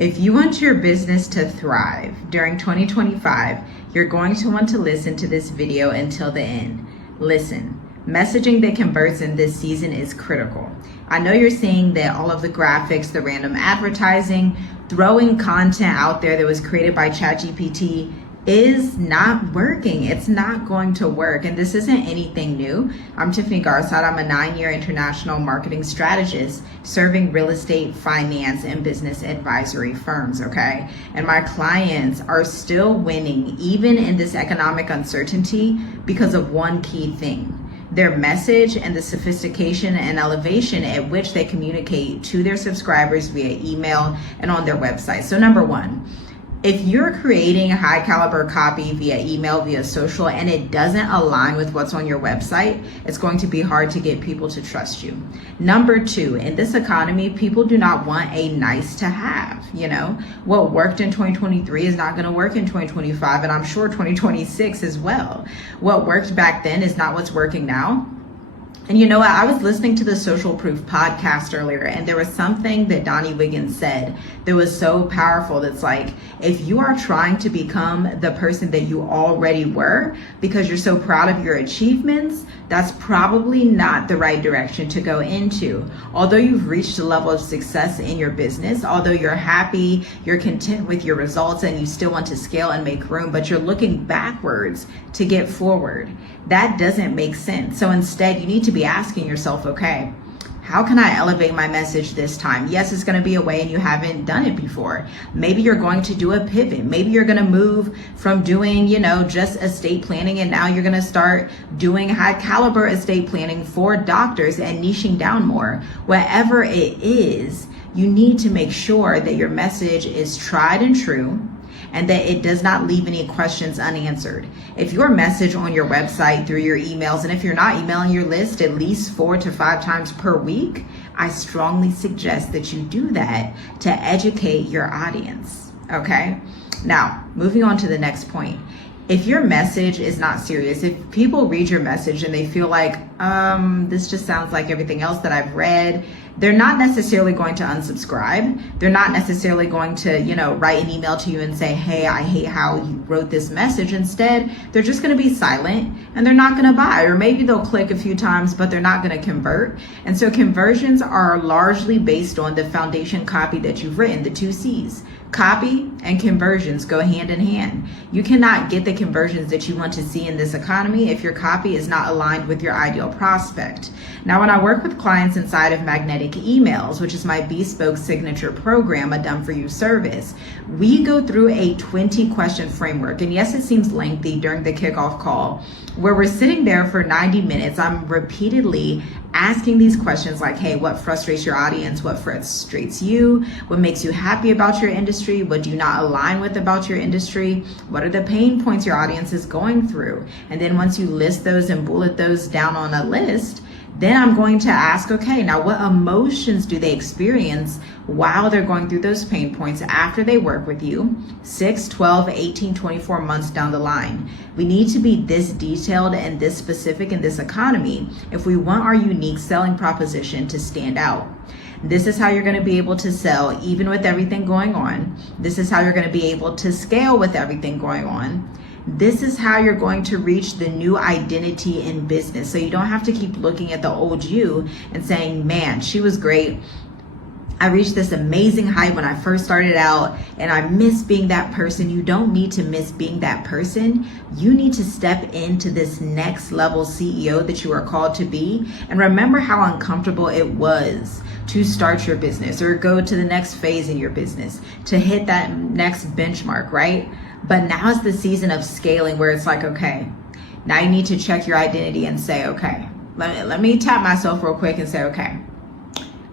If you want your business to thrive during 2025, you're going to want to listen to this video until the end. Listen, messaging that converts in this season is critical. I know you're seeing that all of the graphics, the random advertising, throwing content out there that was created by ChatGPT is not working. It's not going to work. And this isn't anything new. I'm Tiffany Garside. I'm a 9-year international marketing strategist serving real estate, finance, and business advisory firms, okay? And my clients are still winning even in this economic uncertainty because of one key thing: their message and the sophistication and elevation at which they communicate to their subscribers via email and on their website. So number one, if you're creating high caliber copy via email, via social, and it doesn't align with what's on your website, it's going to be hard to get people to trust you. Number two, in this economy, people do not want a nice to have. What worked in 2023 is not going to work in 2025, and I'm sure 2026 as well. What worked back then is not what's working now. And you know what? I was listening to the Social Proof podcast earlier, and there was something that Donnie Wiggins said that was so powerful. That's like, if you are trying to become the person that you already were because you're so proud of your achievements, that's probably not the right direction to go into. Although you've reached a level of success in your business, although you're happy, you're content with your results, and you still want to scale and make room, but you're looking backwards to get forward, that doesn't make sense. So instead, you need to be asking yourself, okay, how can I elevate my message this time? Yes, it's going to be a way and you haven't done it before. Maybe you're going to do a pivot. Maybe you're going to move from doing, just estate planning, and now you're going to start doing high caliber estate planning for doctors and niching down more. Whatever it is, you need to make sure that your message is tried and true, and that it does not leave any questions unanswered. If your message on your website, through your emails, and if you're not emailing your list at least 4 to 5 times per week, I strongly suggest that you do that to educate your audience, okay? Now, moving on to the next point. If your message is not serious, if people read your message and they feel like, this just sounds like everything else that I've read, they're not necessarily going to unsubscribe. They're not necessarily going to, write an email to you and say, hey, I hate how you wrote this message. Instead, they're just going to be silent and they're not going to buy, or maybe they'll click a few times, but they're not going to convert. And so conversions are largely based on the foundation copy that you've written, the 2 C's. Copy and conversions go hand in hand. You cannot get the conversions that you want to see in this economy if your copy is not aligned with your ideal prospect. Now, when I work with clients inside of Magnetic Emails, which is my bespoke signature program, a done-for-you service, we go through a 20-question framework. And yes, it seems lengthy during the kickoff call, where we're sitting there for 90 minutes. I'm repeatedly asking these questions like, hey, what frustrates your audience? What frustrates you? What makes you happy about your industry? What do you not align with about your industry? What are the pain points your audience is going through? And then once you list those and bullet those down on a list, then I'm going to ask, okay, now what emotions do they experience while they're going through those pain points after they work with you 6, 12, 18, 24 months down the line? We need to be this detailed and this specific in this economy if we want our unique selling proposition to stand out. This is how you're going to be able to sell even with everything going on. This is how you're going to be able to scale with everything going on. This is how you're going to reach the new identity in business. So you don't have to keep looking at the old you and saying, man, she was great. I reached this amazing height when I first started out and I miss being that person. You don't need to miss being that person. You need to step into this next level CEO that you are called to be. And remember how uncomfortable it was to start your business or go to the next phase in your business, to hit that next benchmark, right? But now is the season of scaling where it's like, okay, now you need to check your identity and say, okay, let me tap myself real quick and say, okay,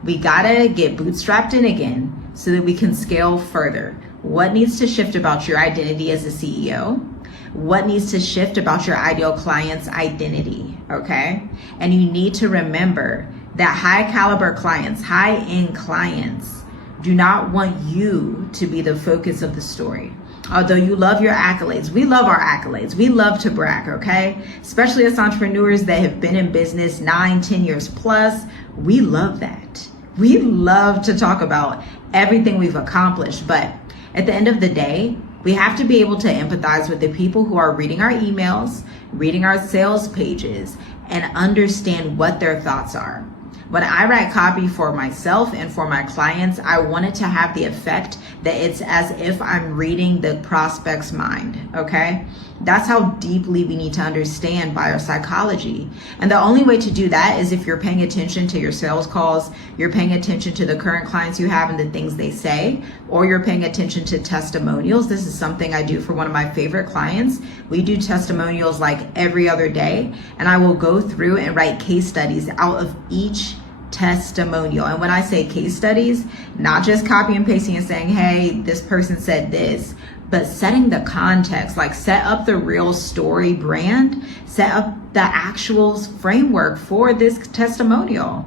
we gotta get bootstrapped in again so that we can scale further. What needs to shift about your identity as a CEO? What needs to shift about your ideal client's identity, okay? And you need to remember that high caliber clients, high end clients do not want you to be the focus of the story. Although you love your accolades, we love our accolades. We love to brag, okay? Especially as entrepreneurs that have been in business 9, 10 years plus, we love that. We love to talk about everything we've accomplished. But at the end of the day, we have to be able to empathize with the people who are reading our emails, reading our sales pages, and understand what their thoughts are. When I write copy for myself and for my clients, I want it to have the effect that it's as if I'm reading the prospect's mind, okay? That's how deeply we need to understand buyer psychology. And the only way to do that is if you're paying attention to your sales calls, you're paying attention to the current clients you have and the things they say, or you're paying attention to testimonials. This is something I do for one of my favorite clients. We do testimonials like every other day, and I will go through and write case studies out of each testimonial. And when I say case studies, not just copy and pasting and saying, hey, this person said this, but setting the context, like set up the real story brand, set up the actual framework for this testimonial.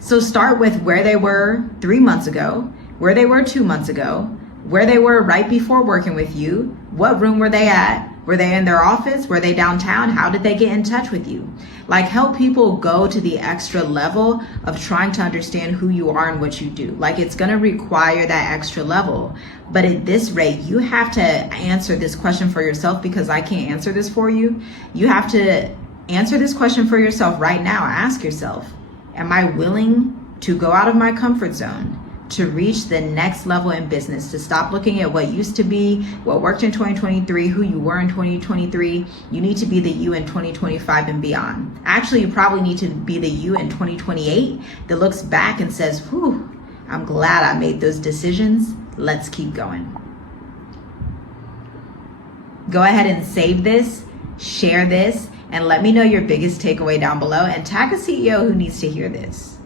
So start with where they were 3 months ago, where they were 2 months ago, where they were right before working with you, what room were they at, were they in their office, were they downtown, how did they get in touch with you? Like, help people go to the extra level of trying to understand who you are and what you do. Like, it's gonna require that extra level. But at this rate, you have to answer this question for yourself, because I can't answer this for you. You have to answer this question for yourself right now. Ask yourself, am I willing to go out of my comfort zone to reach the next level in business, to stop looking at what used to be, what worked in 2023, who you were in 2023. You need to be the you in 2025 and beyond. Actually, you probably need to be the you in 2028 that looks back and says, whew, I'm glad I made those decisions. Let's keep going. Go ahead and save this, share this, and let me know your biggest takeaway down below, and tag a CEO who needs to hear this.